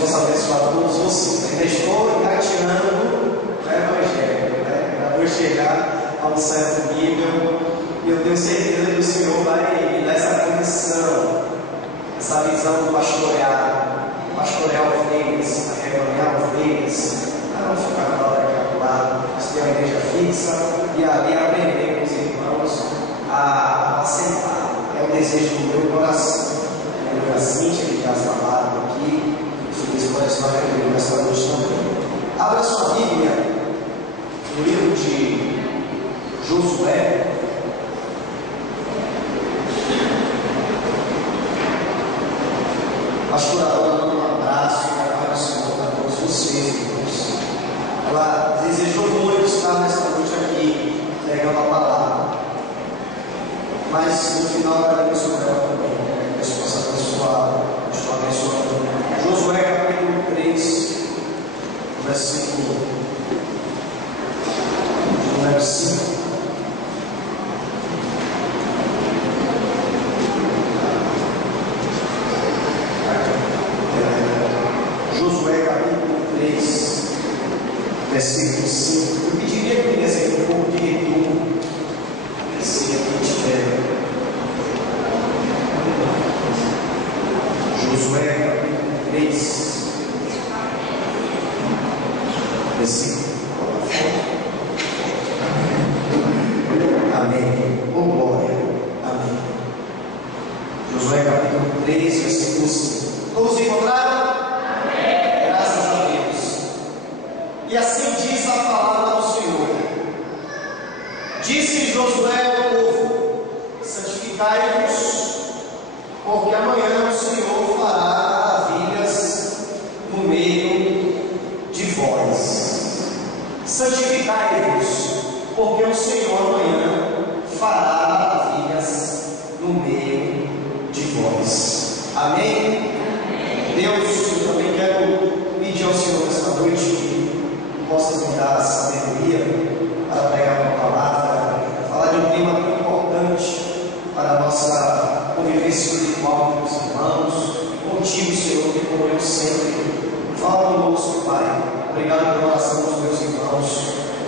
possa abençoar todos vocês. Ainda estou engateando o Evangelho, né? Vou chegar a um certo nível e eu tenho certeza que o Senhor vai me dar essa condição, essa visão do pastorear ovelhas, arrebanhar ovelhas, não ficar na hora que acolá, mas ter uma igreja fixa e ali aprender com os irmãos a sentar. É o desejo do meu coração. É a Cíntia que já falaram aqui, sobre isso pode estar comigo nessa noite também. Abra sua Bíblia no livro de Josué. A pastoradora dando um abraço e a paz do Senhor para todos vocês, irmãos. Ela desejou muito estar nesta noite aqui, pregando a palavra. Mas no final ela abençoou ela também, né? Que Deus possa abençoar, estou abençoando. Josué capítulo 3, versículo número 5. Josué capítulo 3, versículo 5. Eu pediria que me desse um pouco de retorno, se aqui tiver. Josué capítulo 3, versículo. Amém. Oh glória. Amém. Josué capítulo 3, versículo 5. Todos encontraram? Graças a Deus. E assim diz a palavra do Senhor. Disse Josué ao povo: santificai-vos, porque amanhã o Senhor fará maravilhas no meio de vós. Santificai-vos, porque o Senhor amanhã fará maravilhas no meio de vós. Amém? Deus, eu também quero pedir ao Senhor nesta noite que possa me dar sabedoria para pregar uma palavra, falar de um tema tão importante para a nossa convivência espiritual com os irmãos. Contigo, Senhor, que como eu sempre fala conosco, Pai. Obrigado pela oração dos meus irmãos.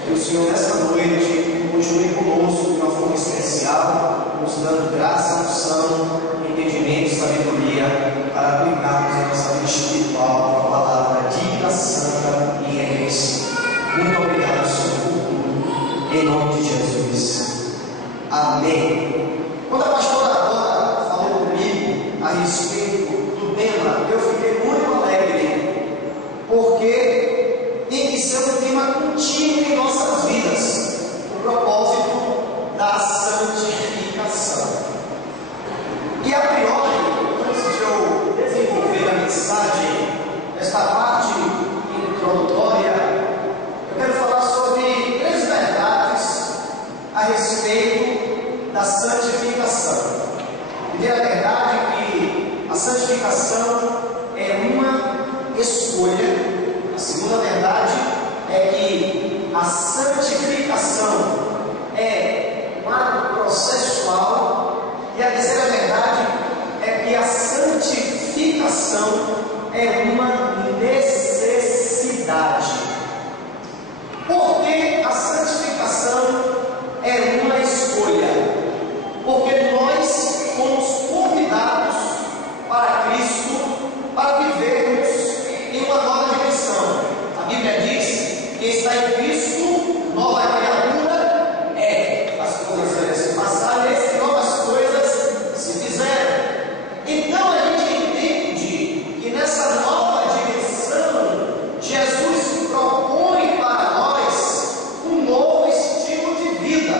Que o Senhor nesta noite continue conosco de uma forma especial, nos dando graça, unção, entendimento e sabedoria para aplicarmos a nossa vida espiritual com a palavra digna, santa e reverência. Muito obrigado, Senhor, por tudo, em nome de Jesus. Amém. Quando a pastoradora falou comigo a respeito do tema, eu fiquei muito alegre, porque tem que ser um tema contínuo em nossas vidas, o propósito da santificação. E a priori, antes de eu desenvolver a mensagem, esta parte introdutória, eu quero falar sobre 3 verdades a respeito da santificação. A primeira verdade é que a santificação é uma escolha. A segunda verdade é que a santificação é um ato processual. E a terceira verdade é que a santificação é uma necessidade. Porque a santificação é uma escolha. Porque nós fomos convidados para Cristo, para vivermos em uma nova dimensão. A Bíblia diz que está em Cristo, nova criatura é. As coisas velhas se passaram, e novas coisas se fizeram. Então a gente entende que nessa nova dimensão, Jesus propõe para nós um novo estilo de vida.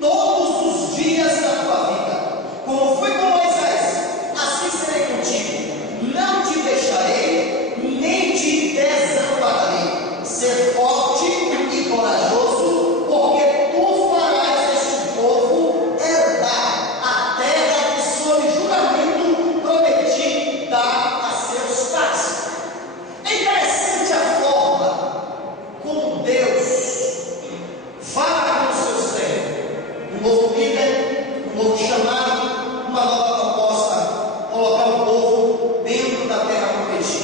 todos os dias da tua vida. Como fui com Moisés, assim serei contigo. Não te deixarei, nem te desampararei. Ser forte e corajoso, porque tu farás este povo herdar a terra que sob juramento prometi dar a seus pais. É interessante a forma como Deus fala com o seu servo. Um novo líder, um novo chamado, uma nova proposta, colocar o povo dentro da terra prometida.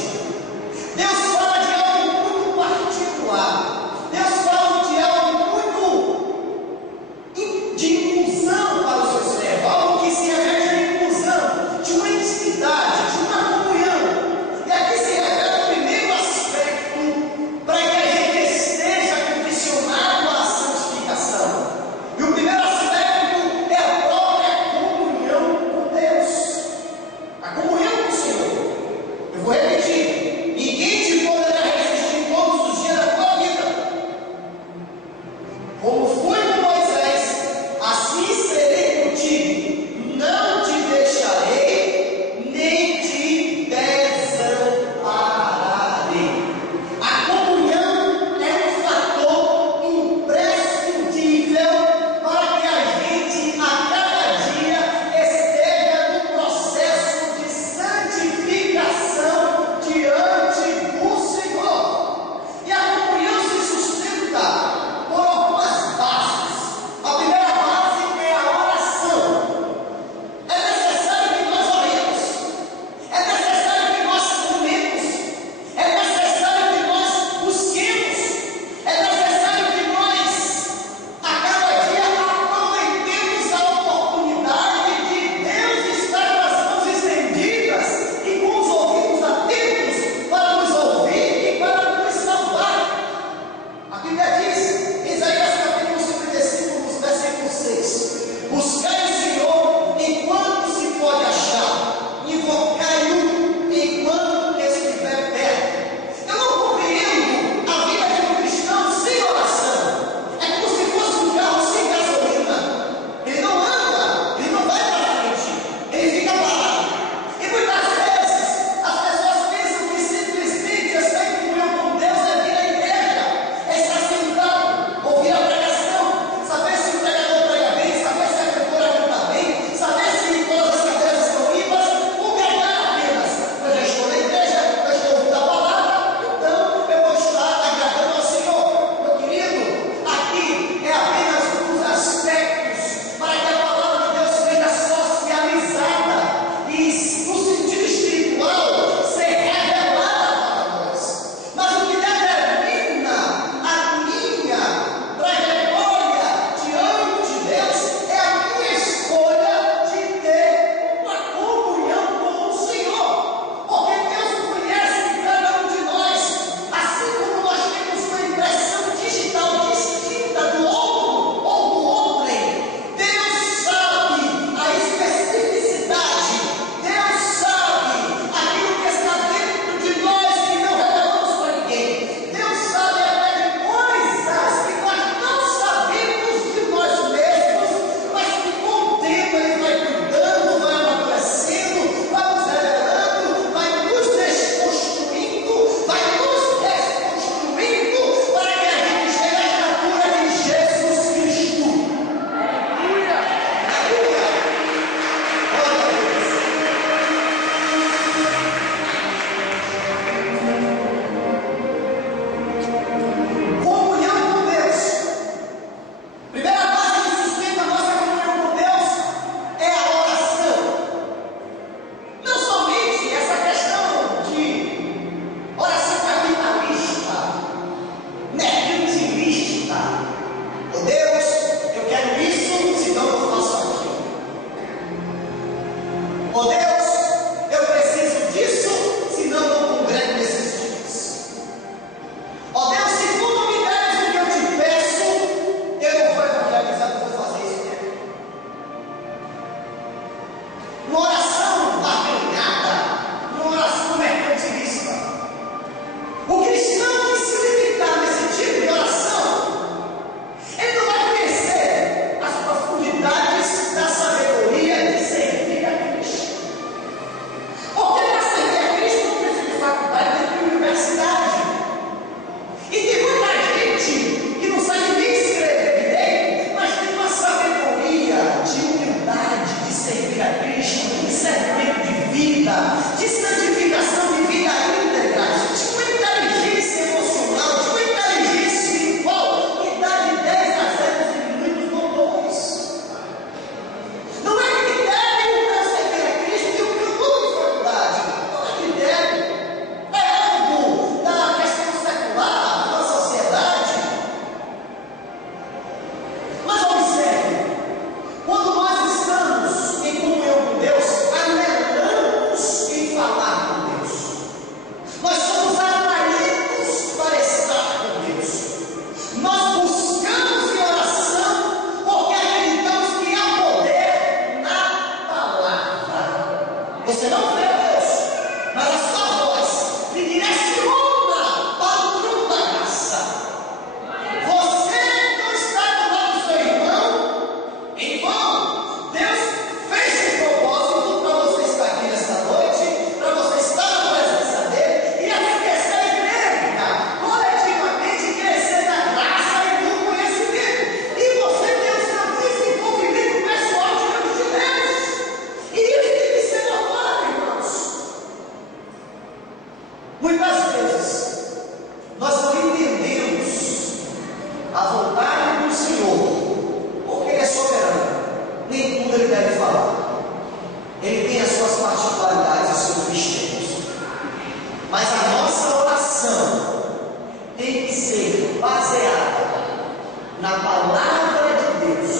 Deus,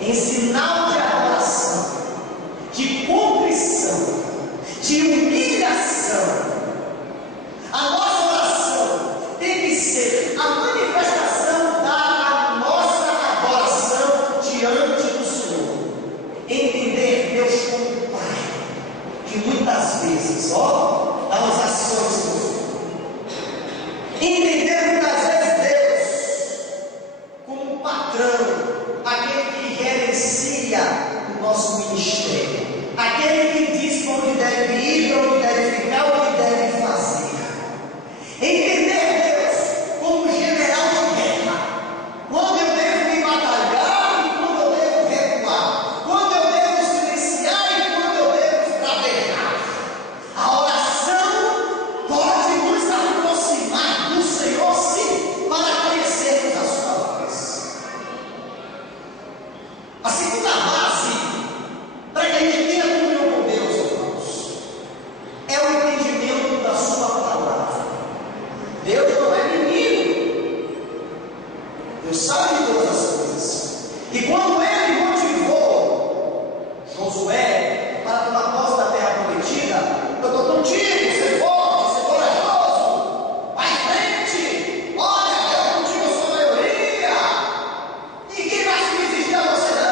em sinal de adoração, de contrição, de humilhação, a nossa oração tem que ser a manifestação da nossa adoração diante do Senhor. Entender Deus como Pai, que muitas vezes, dá umas ações do Senhor. Entender muitas vezes Deus como patrão, aquele que gerencia o nosso ministério, aquele que diz para onde deve ir, para onde deve ficar, o que deve fazer. Entender Deus como general de guerra, quando eu devo me batalhar e quando eu devo recuar, quando eu devo silenciar e quando eu devo trabalhar. A oração pode nos aproximar do Senhor, sim, para conhecermos a sua voz. A segunda base para que a gente tenha comunhão com Deus, irmãos, é o entendimento da sua palavra. Deus não é menino, Deus sabe de todas as coisas. E quando ele motivou Josué para tomar posse da terra prometida, eu estou contigo, ser forte, ser corajoso, vai em frente, olha, eu contigo, eu sou a maioria, ninguém vai se resistir a você não.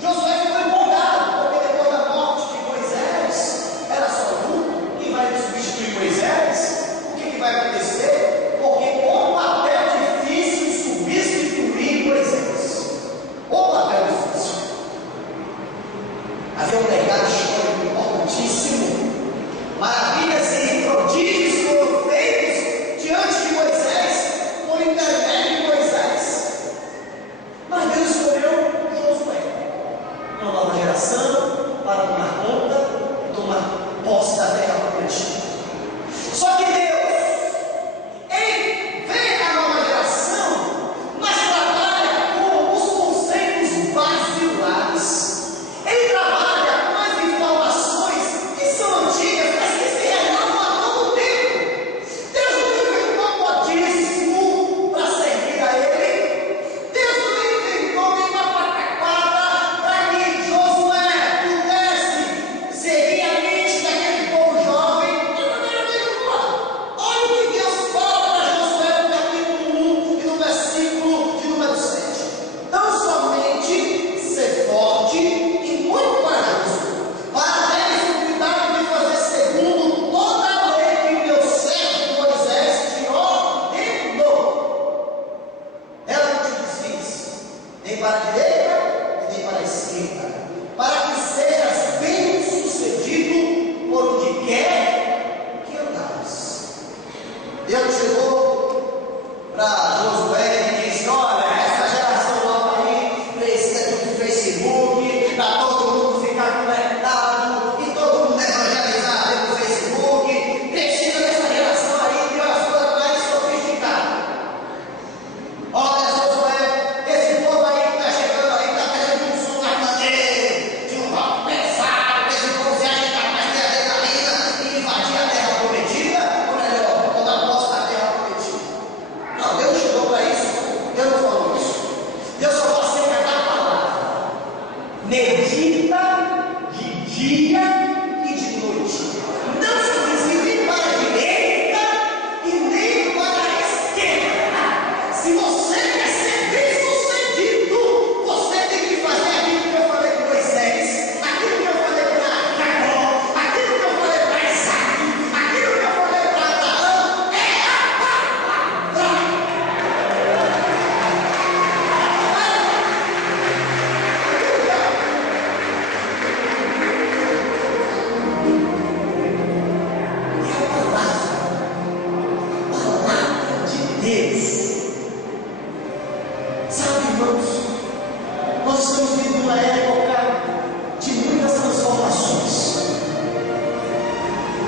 Josué ficou empolgado, porque depois da morte de Moisés, era só um, quem vai substituir Moisés? O que vai acontecer? Porque o papel difícil substituir Moisés. O papel difícil. Havia um legado histórico importantíssimo. Maravilhas e prodígios foram feitos diante de Moisés, por intermédio de Moisés. Mas Deus escolheu Josué, uma nova geração, para tomar conta, tomar posse da terra prometida. Só que Deus, Ele vê a nova geração, mas trabalha com os conceitos basilares. Ele trabalha com as informações que são antigas, mas que se renovam a todo tempo. Deus não inventou modismo para servir a Ele. Deus não inventou nenhuma pataquada para que Josué pudesse seguir a mente daquele povo jovem de maneira nenhuma. Olha o que Deus fala para Josué no capítulo 1 e no versículo de número 7. Tão somente ser forte e muito corajoso, para teres o cuidado de fazer segundo toda a lei que meu servo Moisés te ordenou. Ela não te desvies, nem para a direita e nem para a esquerda, para que sejas bem sucedido por onde quer que andares. Deus chegou para Josué e disse: olha, essa geração nova aí precisa do Facebook, para todo mundo ficar conectado e todo mundo evangelizar pelo Facebook. Precisa dessa geração aí ter as coisas mais sofisticadas. Olha, Josué, esse povo aí que está chegando aí, está pegando um som na maneira de um rock pesado. Esse povo se acha que está mais de adrenalina e invadir a terra prometida, ou melhor, tomar posse da terra prometida. Não, Deus chegou para isso, Deus não falou isso. Deus falou assim: cada palavra, medita de dia e de noite, não se desvie para a direita e nem para a esquerda. Se você quer ser bem sucedido, você tem que fazer aquilo que eu falei com Moisés, aquilo que eu falei para Jacó, aquilo que eu falei para Isaac, aquilo que eu falei para Abraão. É a palavra. Palavra de Deus. Sabe, irmãos, nós estamos vivendo uma época de muitas transformações.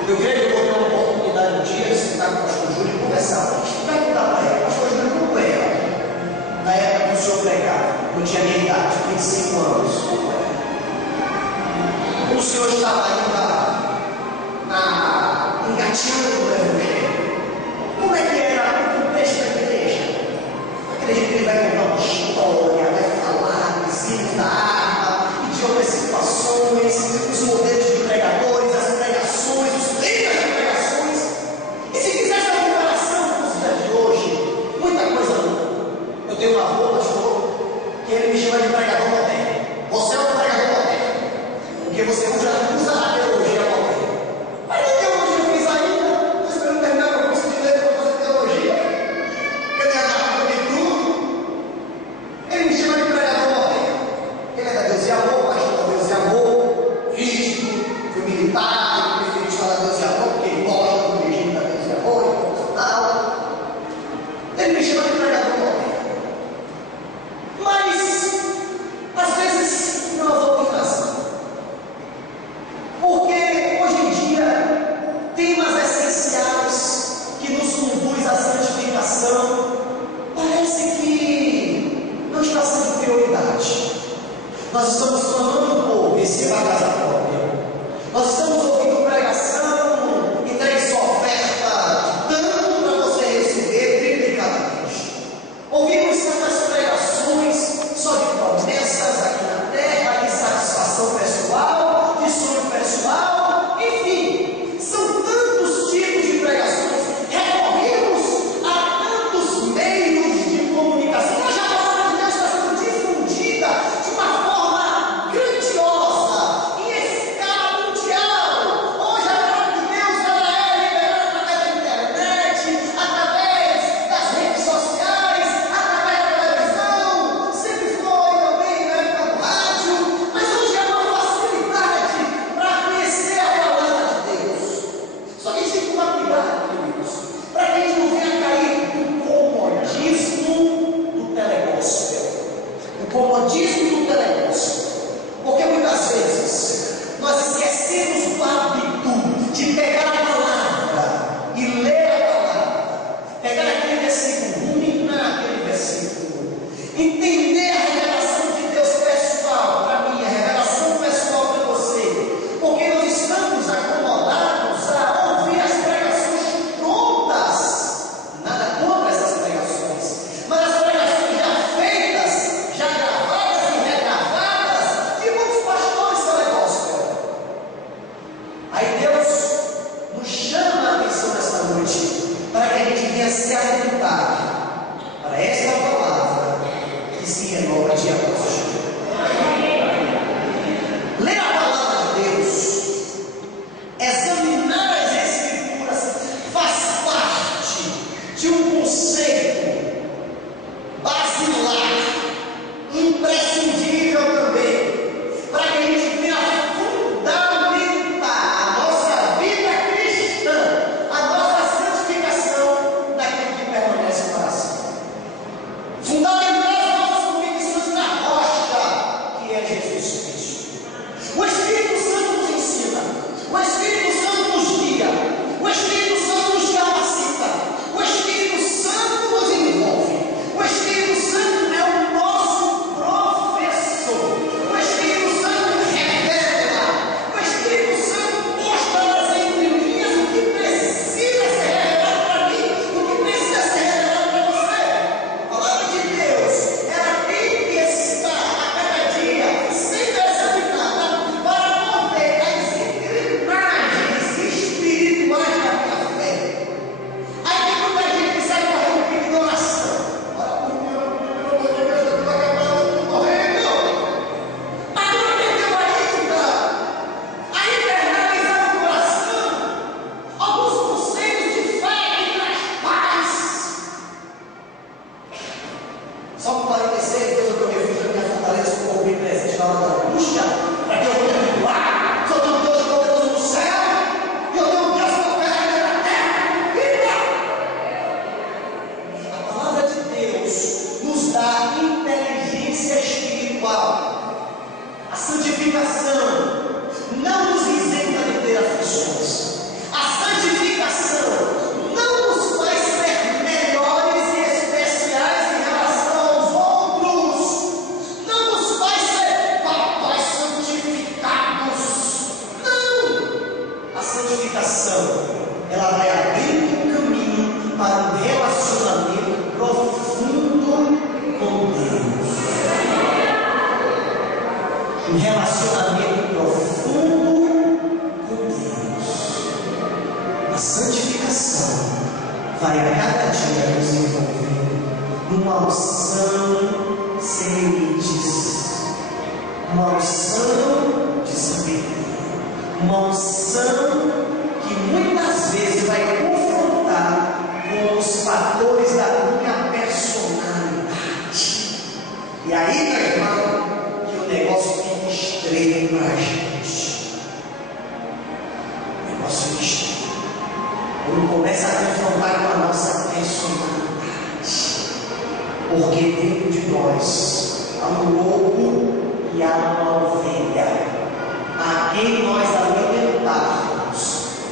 Eu creio que eu vou ter uma oportunidade um dia de sentar com o pastor Júlio e conversar. Perguntar para ele: pastor Júlio, como era na época que o senhor pregava? Eu tinha minha idade, 25 anos. Como era? O senhor estava ainda engateando no Evangelho. Como é que era o contexto da igreja? Acredito que ele vai contar uma história. avô, pastor, que ele me chama de pregador moderno. Você é um pregador moderno, porque você usa a teologia moderna. Mas nem teologia eu fiz ainda. Estou esperando terminar meu curso de letras para fazer teologia. Eu tenho a de tudo. Ele me chama de pregador moderno. Ele é da Deus e Amor, pastor da Deus e Amor, físico, fui militar, preferi estar da Deus e Amor, porque ele gosta do regime da Deus e Amor, e profissional. Ele me chama de pregador moderno. Mas, às vezes, não vou ter razão. Porque, hoje em dia, temas essenciais que nos conduz à santificação, parece que não está sendo prioridade. Nós estamos falando um pouco, receba a casa própria. Nós estamos ouvindo pregação, entregue sua oferta, tanto para você receber triplicadamente. Ouvimos certas pregações só de promessas aqui na terra, de satisfação pessoal, de sonho pessoal, enfim, são tantos tipos de pregações. Recorremos a tantos meios de comunicação. Hoje a palavra de Deus está sendo difundida de uma forma grandiosa, em escala mundial. Hoje a palavra de Deus ela é liberada através da internet, através das redes sociais, através da televisão. Sempre foi também na época do rádio, mas hoje é uma facilidade para conhecer a palavra de Deus. Só que a gente tem que tomar cuidado, queridos, para que a gente não venha cair no comodismo do telegóspel. O comodismo do telegóspel. Porque muitas vezes nós esquecemos o hábito de pegar a palavra e ler a palavra, pegar aquele versículo, ruminar aquele versículo, entender a revelação de Deus pessoal para mim, a revelação pessoal para você, porque nós estamos acomodados a ouvir as pregações prontas. Nada contra essas pregações, mas as pregações já feitas, já gravadas e regravadas de muitos pastores telegóspel. Aí Deus nos chama a atenção nesta noite para que a gente venha se atentar para esta palavra que se renova dia após dia. Ler a palavra de Deus, examinar as Escrituras, faz parte de um conceito basilar, imprescindível também, para que a gente venha fundamentar a nossa vida cristã, a nossa santificação naquilo que permanece para sempre. Fundamentar as nossas convicções na rocha, que é Jesus Cristo. O Espírito Santo nos ensina, o Espírito Santo nos guia, o Espírito Santo nos capacita, o Espírito Santo nos envolve, o Espírito Santo é o nosso professor, o Espírito Santo revela, o Espírito Santo mostra nas entrelinhas o que precisa ser revelado para mim, o que precisa ser revelado para você. A palavra de Deus, ela tem que estar a cada dia sempre examinada para poder as engrenagens espirituais da minha fé. Aí tem muita gente que sai correndo por ignoração. Ora, por mim, pelo amor de Deus, eu estou acabando, eu estou morrendo. Mas não aprendeu ainda a internalizar no coração alguns conceitos de fé que traz paz. Salmo 46, Deus, eu refiro a minha fortaleza, socorro bem presente na hora da angústia, para que eu possa voar. Sou teu Deus poderoso no céu, e eu tenho um Deus que opera na terra. Viva! A palavra de Deus nos dá inteligência espiritual. A santificação não nos isenta de ter aflições. A santificação não nos faz ser melhores e especiais em relação aos outros. Não nos faz ser papai santificados. Não! A santificação, ela vai abrindo um caminho para um relacionamento profundo com Deus. Um relacionamento profundo com Deus. A santificação vai a cada dia nos envolver numa unção E aí, meu irmão, que o negócio fica estreito para a gente. O negócio fica estreito. Quando começa a confrontar com a nossa personalidade. Porque dentro de nós há um lobo e há uma ovelha. A quem nós alimentarmos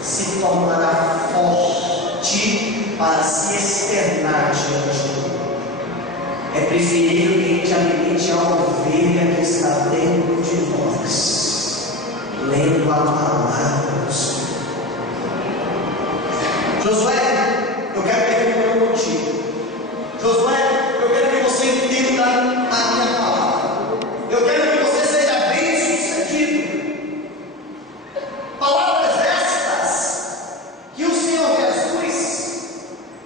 se tornará forte para se externar diante de nós. É preferível que a gente alimente a ovelha que está dentro de nós, lendo a palavra do Senhor. Josué, eu quero ter um contigo. Josué, eu quero que você entenda a minha palavra. Eu quero que você seja bem sucedido. Palavras estas que o Senhor Jesus,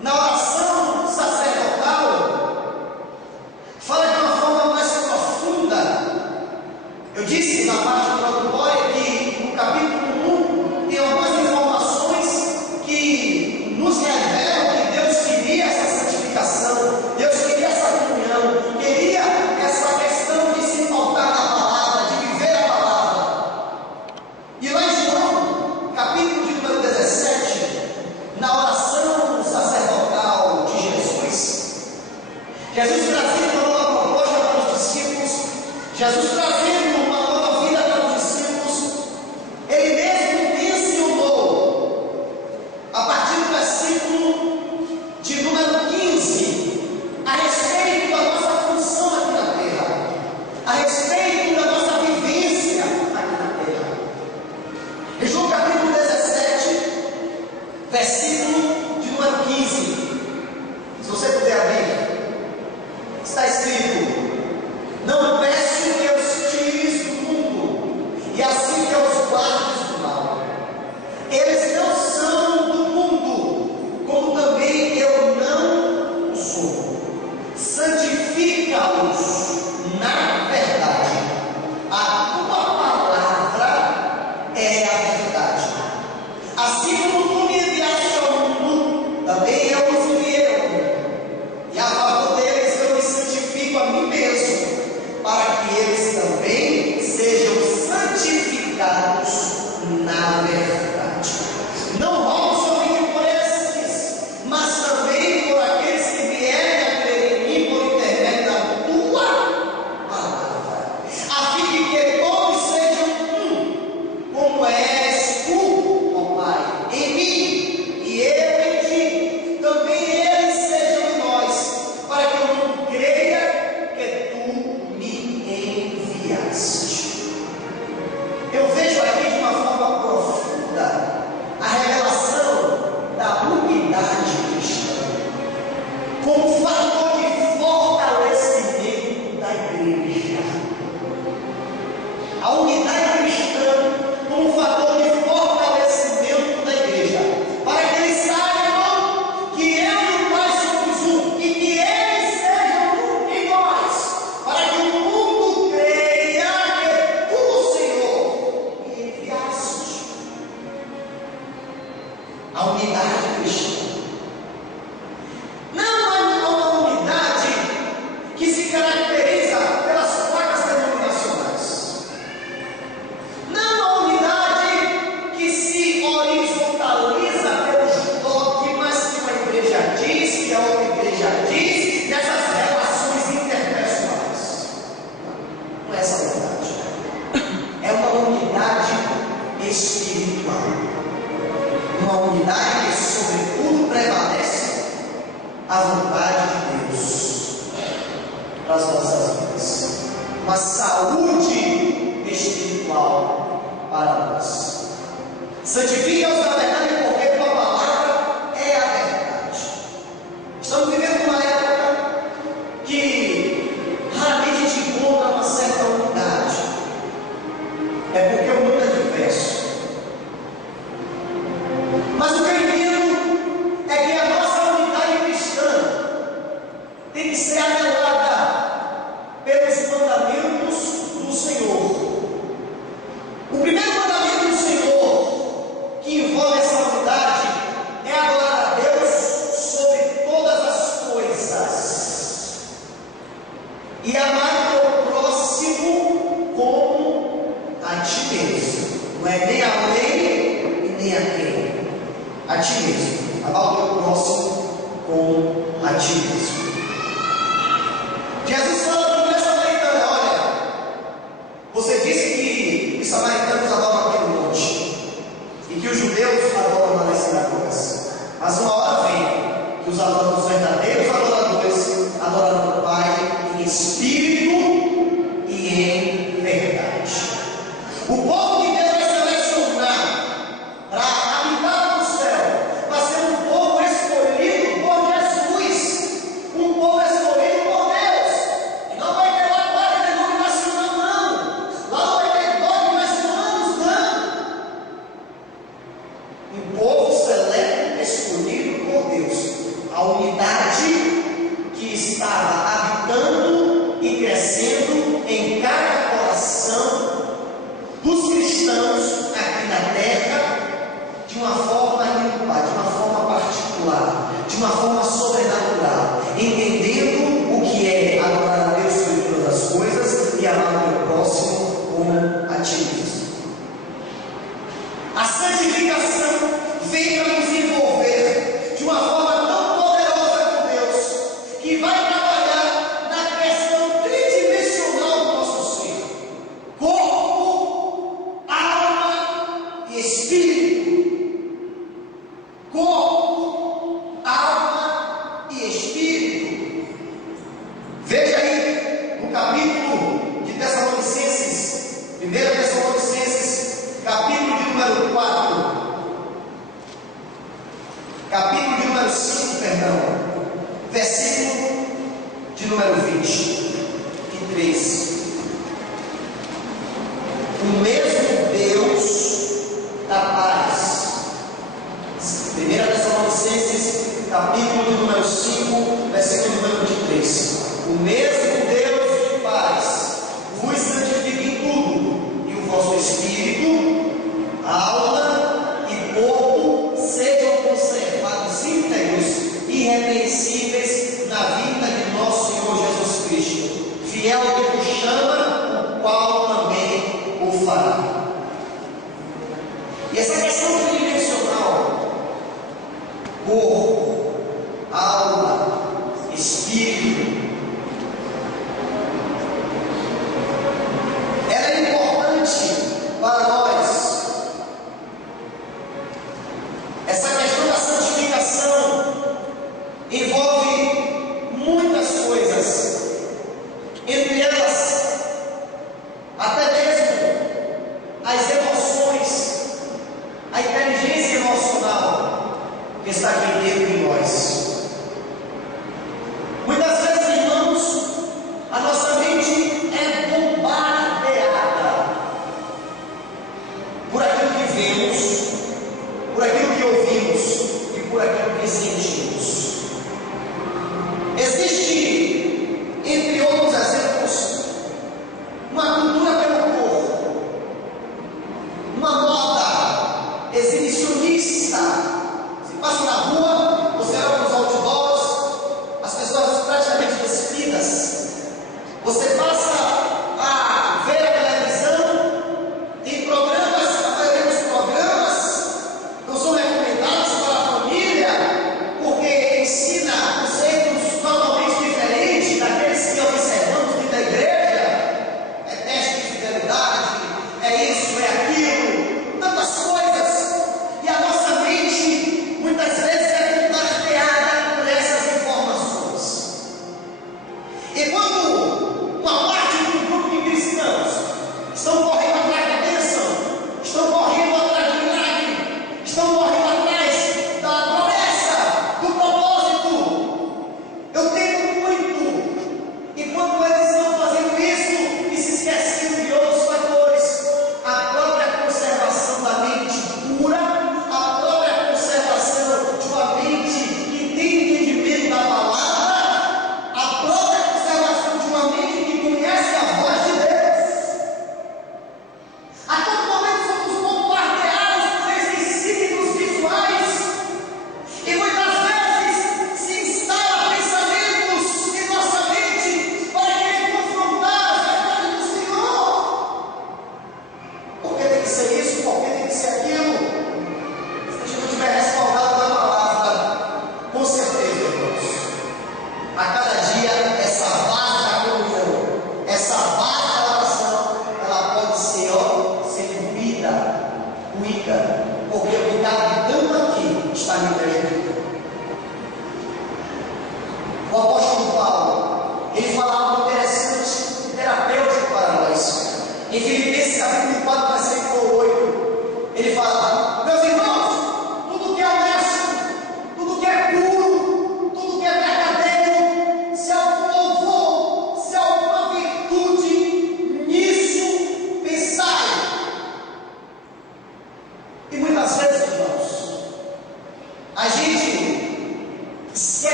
na oração sacerdotal, fala de uma forma mais profunda. Eu disse na parte introdutória que no capítulo 1 tem algumas informações que nos revelam que Deus queria essa santificação, Deus queria essa comunhão, queria essa questão de se tocar na palavra, de viver a palavra. E lá em João, capítulo de número 17, na oração sacerdotal de Jesus, Jesus trazendo uma nova proposta para os discípulos, Jesus trazendo uma nova vida para os discípulos, ele mesmo mencionou, a partir do versículo de número 15, a respeito da nossa função aqui na terra, a respeito da nossa vivência aqui na terra. Em João capítulo 17, versículo de número 15, se você puder abrir, está escrito: não peço que os tires do mundo, e assim que os guardes do mal. Eles não são do mundo, como também eu não o sou. Santifica-os na verdade. A tua palavra é a verdade. Assim como tu me enviaste ao mundo, também eu os enviei ao mundo. E a favor deles eu me santifico a mim mesmo, para que eles também sejam santificados na verdade. Não rogo somente por esses, mas também por aqueles que vierem a crer em mim por intermédio da tua palavra, a fim de que todos sejam um, como és tu, ó Pai, em mim e eu em ti, também eles sejam em nós, para que o mundo creia que tu me enviaste. Eu vejo aqui de uma forma profunda a revelação da unidade cristã como fator de fortalecimento da igreja. A unidade cristã como fator de fortalecimento da igreja, para que eles saibam que eu e o Pai somos um, e que eles sejam um em nós, para que o mundo creia que tu, Senhor, me enviaste. A unidade cristã não é uma unidade que se caracteriza pelas placas denominacionais, não é uma unidade que se horizontaliza pelos dogmas que uma igreja diz, que a outra igreja diz, nessas relações interpessoais. Não é essa unidade. É uma unidade espiritual, uma unidade que sobretudo prevalece a vontade de Deus para as nossas vidas, uma saúde espiritual para nós. Santifica-os na verdade, porque tua palavra é a verdade. Estamos vivendo uma época que raramente a gente encontra uma certa unidade. É porque o mundo é diverso. Mas o que eu entendo é que a nossa unidade cristã tem que ser anelada pelos mandamentos do Senhor. O primeiro mandamento do Senhor, que envolve essa amar o próximo como a ti mesmo. Não é nem a lei e nem a quem? A ti mesmo. Amar o teu próximo como a ti mesmo. Jesus fala para essa samaritana: olha, você disse que os samaritanos adoram aquele monte e que os judeus adoram lá nas sinagogas, mas uma hora vem que os verdadeiros adoradores adorarão o Pai em espírito e em verdade. O povo de Deus vai selecionar para habitar no céu, vai ser um povo escolhido por Jesus, um povo escolhido por Deus. E não vai ter lá placa denominacional, não. Lá não vai ter dogmas humanos, não. Um povo seleto, escolhido por Deus. A unidade que estava habitando e crescendo em cada coração dos cristãos aqui na terra, de uma forma ímpar, de uma forma particular, de uma forma sobrenatural, entendendo o que é adorar a Deus sobre todas as coisas e amar o meu próximo como a ti mesmo. A santificação vem para nos envolver de uma forma tão poderosa com Deus, que vai trabalhar na questão tridimensional do nosso ser: corpo, alma e espírito. Corpo, alma e espírito. Veja aí no capítulo de Tessalonicenses, 1 Tessalonicenses, capítulo de número 4, capítulo de número 5, perdão, versículo de número 23. O mesmo Deus da paz. 1 Tessalonicenses, capítulo de número 5, versículo de número 23. O mesmo Deus de paz vos santifique em tudo, e o vosso espírito, alma e corpo sejam conservados íntegros e irrepreensíveis na vinda de nosso Senhor Jesus Cristo. Fiel que vos chama, o qual também o fará. E essa questão tridimensional, corpo, alma, espírito, ela é importante para nós. Essa questão da santificação envolve muitas coisas, entre elas até mesmo as emoções, a inteligência emocional que está aqui dentro de nós. Muitas vezes, irmãos, a nossa mente é bombardeada por aquilo que vemos, por aquilo que ouvimos e por aquilo que sentimos. Existe, entre outros exemplos, uma cultura pelo corpo, uma moda exibicionista. Se passa na rua, você olha os outdoors, as pessoas praticamente despidas. Você passa a ver a televisão, tem programas, os programas não são recomendados para a família, porque ensina conceitos totalmente diferentes daqueles que observamos dentro da igreja. É teste de fidelidade, é isso, é aquilo, tantas coisas. E a nossa mente muitas vezes é bombardeada por essas informações. E quando uma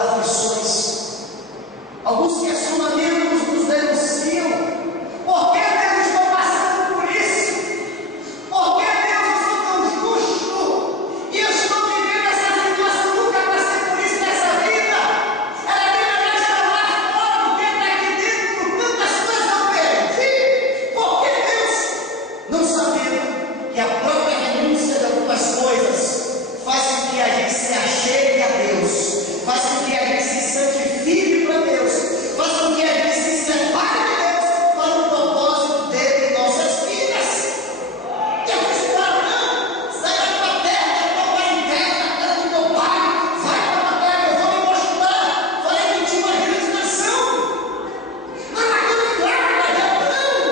aflições. Alguns questionamentos nos denunciam. Por que Deus está passando por isso? Por que Deus eu sou tão justo? E eu estou vivendo essa situação, nunca passei por isso nessa vida. Era bem melhor estar lá fora do que estar aqui dentro, tantas coisas eu perdi. Por que Deus, não sabendo que a própria renúncia de algumas coisas faz com que a gente se achegue a Deus, faz com que a gente se santifique para Deus, faz com que a gente se separe de Deus para o propósito dele em nossas vidas. Deus disse para Abraão: sai da tua terra, da tua parentela, da terra do teu pai, vai para uma terra que eu vou lhe mostrar, farei de ti uma grande nação. Mas naquele milagre de Abraão,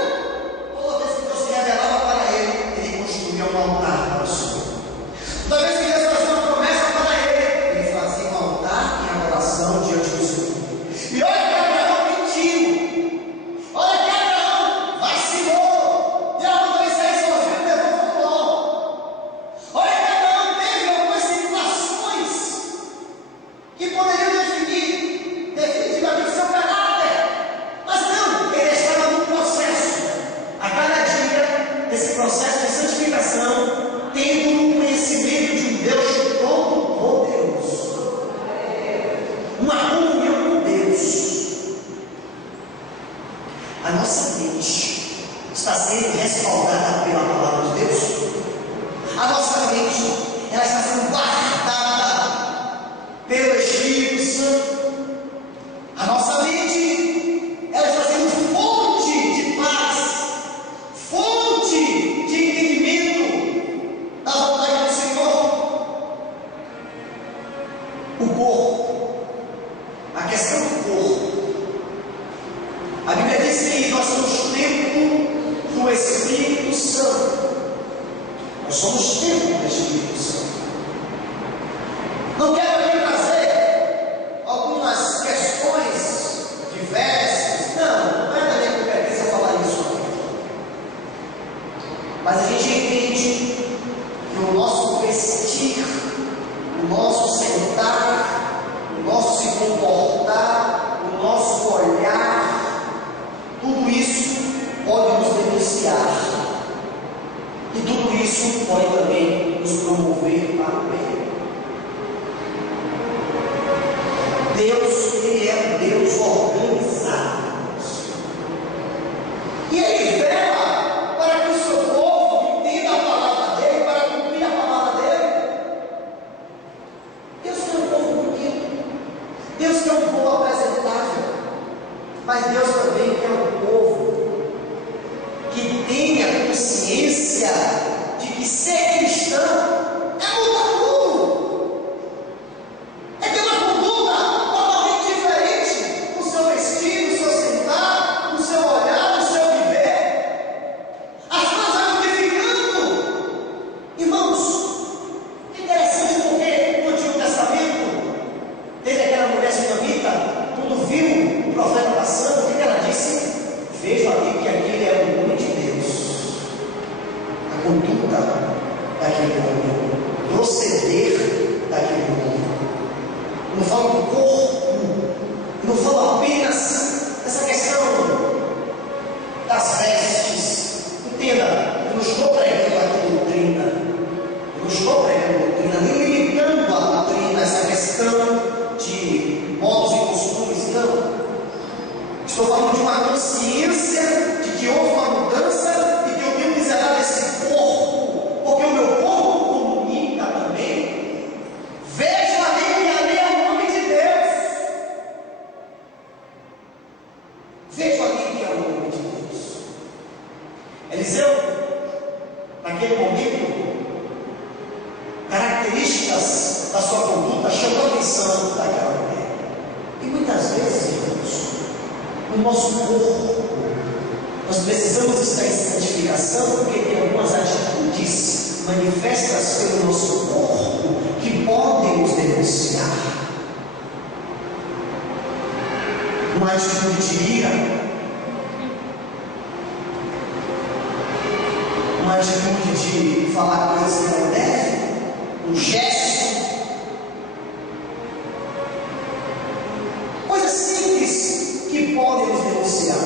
toda vez que Deus se revelava para ele, ele construía um altar para o Senhor. Toda vez que Deus fazia uma promessa para ele, ele fazia um altar em adoração diante do Senhor. E olha que Abraão mentiu. Olha que Abraão vacilou. E a outra vez aí sozinho levou o nó. Olha que Abraão teve algumas situações que poderiam definir definitivamente seu caráter. Mas não, ele estava no processo. A cada dia, esse processo de santificação, tendo um conhecimento de um Deus todo-poderoso, uma comunhão com Deus. A nossa mente está sendo respaldada pela palavra de Deus. A nossa mente, ela está sendo guardada pelo Espírito Santo. A nossa mente, ela está sendo fonte de paz, fonte de entendimento da vontade do Senhor. O corpo, a questão do corpo. A Bíblia diz que nós somos templo do Espírito Santo. Nós somos templo do Espírito Santo. Não quero aqui trazer algumas questões diversas. Não é da minha competência falar isso aqui. Mas a gente entende que o nosso vestir, o nosso sentar, o nosso se comportar, o nosso olhar, tudo isso pode nos denunciar. E tudo isso pode também nos promover para o bem. Deus, Ele é um Deus organizado. E Ele vela para que o seu povo entenda a palavra dEle, para cumprir a palavra dEle. Deus quer um povo bonito. Deus quer um povo apresentável. Mas Deus também quer um povo que tenha consciência de que ser cristão é mudar tudo. É ter uma conduta totalmente diferente no seu vestir, no seu sentar, no seu olhar, no seu viver. As coisas vão modificando. Irmãos, é interessante porque no Antigo Testamento teve aquela mulher sunamita, quando viu o profeta passando, o que ela disse? Vejo ali que aquele é o nome de Deus. A conduta daquele homem, o proceder daquele homem. Não falo do corpo, não falo apenas dessa questão das vestes. Entenda, eu não estou pregando aqui doutrina, eu não estou pregando doutrina, nem limitando a doutrina, essa questão de modos e costumes, não. Estou falando de uma consciência de que houve uma mudança e que eu tenho que zelar desse corpo, porque o meu corpo comunica também. Vejo ali que ali é o nome de Deus. Vejo ali que é o nome de Deus. Eliseu, naquele momento, características da sua conduta chamou a atenção daquela mulher. E muitas vezes, irmãos, no nosso corpo, nós precisamos estar em santificação, porque tem algumas atitudes manifestas pelo nosso corpo que podem nos denunciar. Uma atitude de ira, uma atitude de falar coisas que não deve, um gesto. podem nos denunciar.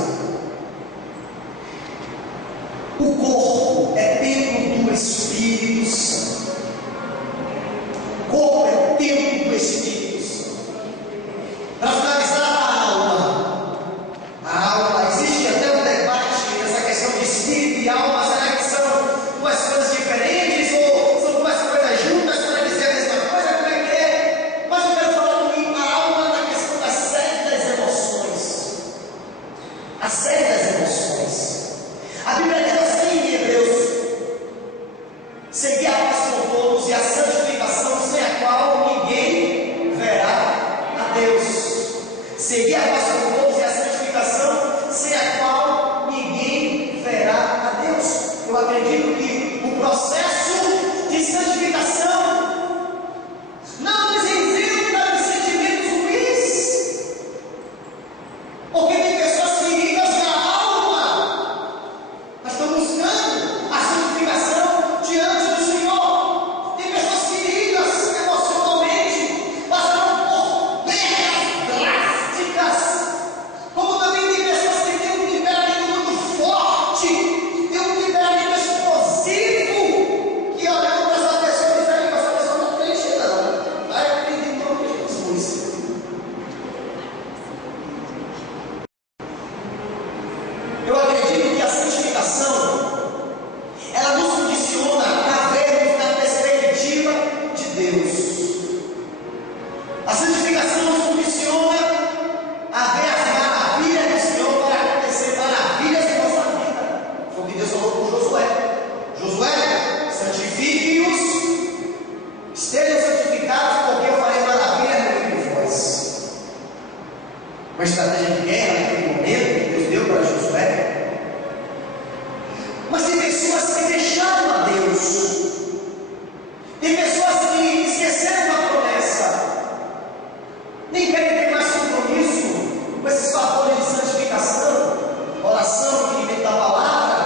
O corpo é templo do Espírito Santo. O corpo é templo do Espírito Santo. Para finalizar, a alma, existe até um debate nessa questão de espírito e alma. Será que são duas coisas diferentes ou são duas coisas juntas para dizer a mesma coisa? Como é que é? Mas eu quero falar comigo a alma na questão da sede das emoções. A sede das emoções. A Bíblia diz assim em Hebreus: segui a paz com todos e a santificação, sem a qual ninguém verá a Deus. Segui a paz com todos e a santificação, sem a qual ninguém verá a Deus. Eu acredito que o processo de santificação não nos isenta de sentimentos ruins, porque tem pessoas feridas na alma, mas estão buscando a santificação diante do Senhor. Tem pessoas feridas emocionalmente, passando por perdas drásticas, como também tem pessoas que têm um temperamento muito forte, têm um temperamento explosivo, que olhando para essa pessoa e dizem: essa pessoa não está crente, não. Vai aprender em nome de Jesus. Eu acredito que a santificação, ela nos condiciona a vermos na perspectiva de Deus. A santificação nos condiciona a ver as maravilhas do Senhor para acontecer maravilhas em nossa vida. Foi o que Deus falou com Josué. Josué, santifique-os, estejam santificados, porque eu farei maravilhas no meio de vós. Uma estratégia de guerra naquele momento que Deus deu para Josué. Mas tem pessoas que deixaram a Deus. Tem pessoas que esqueceram a promessa. Nem querem ter mais compromisso com esses fatores de santificação, oração, entendimento da palavra,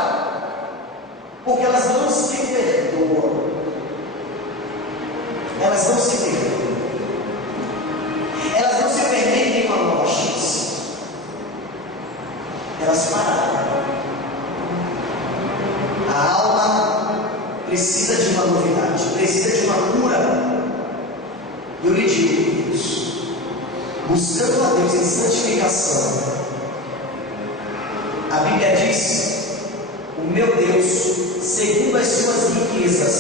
porque elas não se perdoam. Elas não se perdoam. Elas não se permitem uma morte. Elas pararam. A alma precisa de uma novidade, precisa de uma cura. Eu lhe digo isso, buscando a Deus em santificação. A Bíblia diz: o meu Deus, segundo as suas riquezas,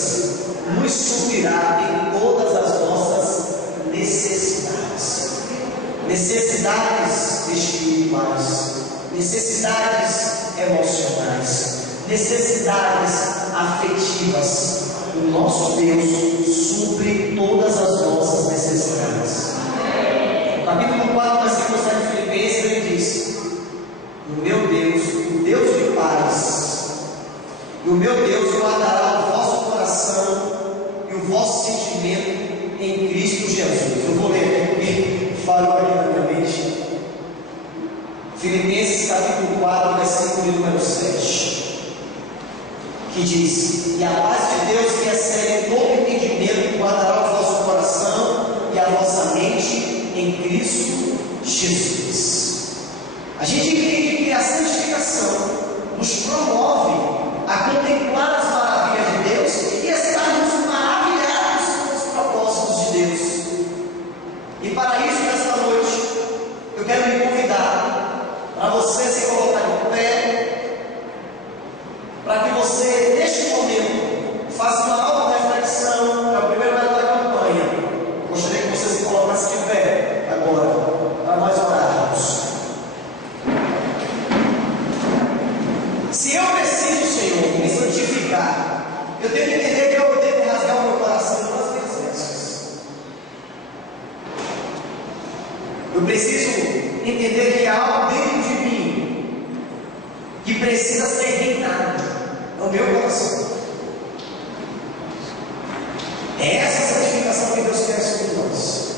nos suprirá em todas as nossas necessidades. Necessidades espirituais, necessidades emocionais, necessidades afetivas. O nosso Deus supre todas as nossas necessidades. No capítulo 4, versículo 7 de Filipenses, ele diz: o meu Deus, o Deus de paz, e o meu Deus guardará o vosso coração e o vosso sentimento em Cristo Jesus. Eu vou ler aqui comigo, falo aqui na minha mente. Filipenses capítulo 4, versículo número 7, que diz: e a paz de Deus, que excede todo entendimento, guardará o vosso coração e a vossa mente em Cristo Jesus. A gente entende que a santificação nos promove a contemplar as maravilhas de Deus e estarmos maravilhados com os propósitos de Deus. E para isso, nesta noite, eu quero lhe convidar para você se colocar em pé, para que você, neste momento, faça uma auto-reflexão. É o primeiro momento da campanha. Gostaria que você se colocasse de pé agora, para nós orarmos. Se eu preciso, Senhor, me santificar, eu tenho que entender que eu devo rasgar o meu coração em duas vezes. Eu preciso entender que há algo dentro de mim que precisa ser reinado no meu coração. É essa santificação que Deus quer sobre nós.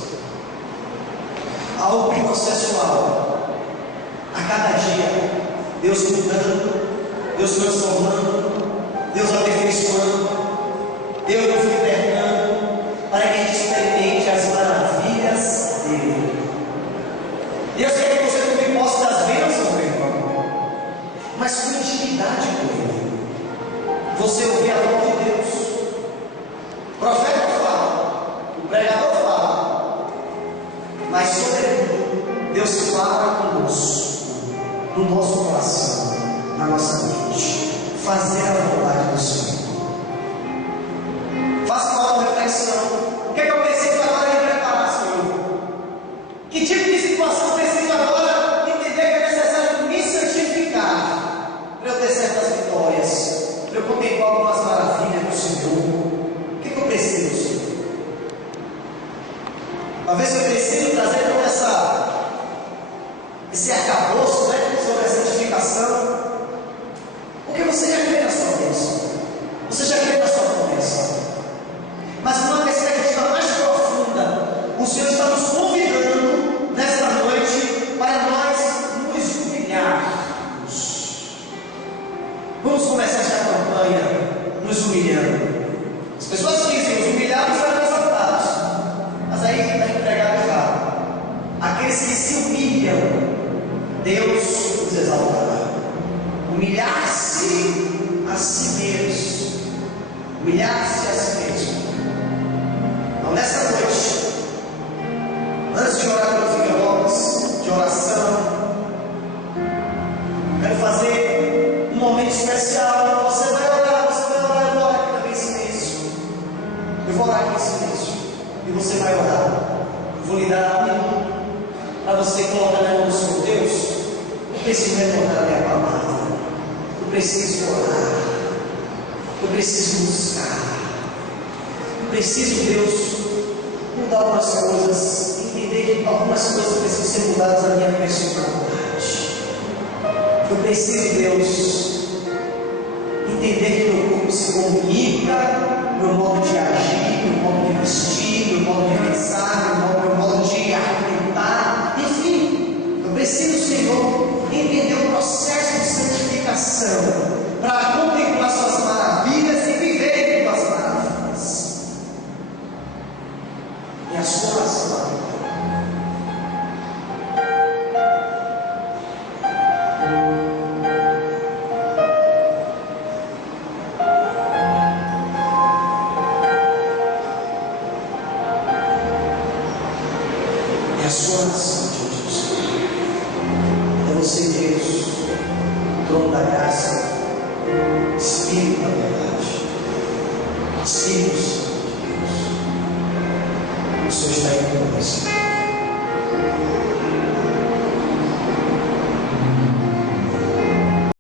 Algo processual. A cada dia, Deus mudando, Deus transformando, Deus aperfeiçoando, Deus nos libertando, para que a gente experimente as maravilhas dele. Deus quer que você tome posse das bênçãos você ouvir a voz de Deus. O profeta fala, o pregador fala, mas sobretudo Deus fala conosco, no nosso coração, na nossa mente, fazer a vontade do Senhor. Faça uma auto-reflexão. O que é que eu preciso agora me preparar, Senhor? Que tipo de situação preciso agora entender que é necessário me santificar para eu ter certas vitórias, para eu contemplar algumas maravilhas do Senhor? O que é que eu preciso, Senhor? Talvez eu preciso trazer todo esse arcabouço, né, sobre a santificação, porque você já crê na sua bênção, você já crê na sua promessa, mas numa perspectiva mais profunda, o Senhor está nos convidando nesta noite para nós nos humilharmos. Vamos começar esta campanha nos humilhando. As pessoas dizem, os humilhados serão exaltados, mas aí está empregado errado. Aqueles que se humilham, Deus os exaltará. Humilhar-se a si mesmo. Humilhar-se a si mesmo. Então, nessa noite, antes de orar pelos irmãos, de oração, quero fazer um momento especial. Você vai orar, eu vou orar aqui também em silêncio. Eu vou orar aqui em silêncio. E você vai orar. Eu vou lhe dar um minuto para você colocar na mão do Senhor. Deus, eu preciso retornar a minha palavra. Eu preciso orar. Eu preciso buscar. Eu preciso, Deus, mudar algumas coisas. Entender que algumas coisas precisam ser mudadas na minha personalidade. Eu preciso, Deus, entender que meu corpo se comunica, meu modo de agir, meu modo de vestir, meu modo de pensar, meu modo de argumentar. Enfim, eu preciso, Senhor, entender o processo de santificação para contemplar suas maravilhas e viver com as maravilhas. E a sua oração. E a sua oração.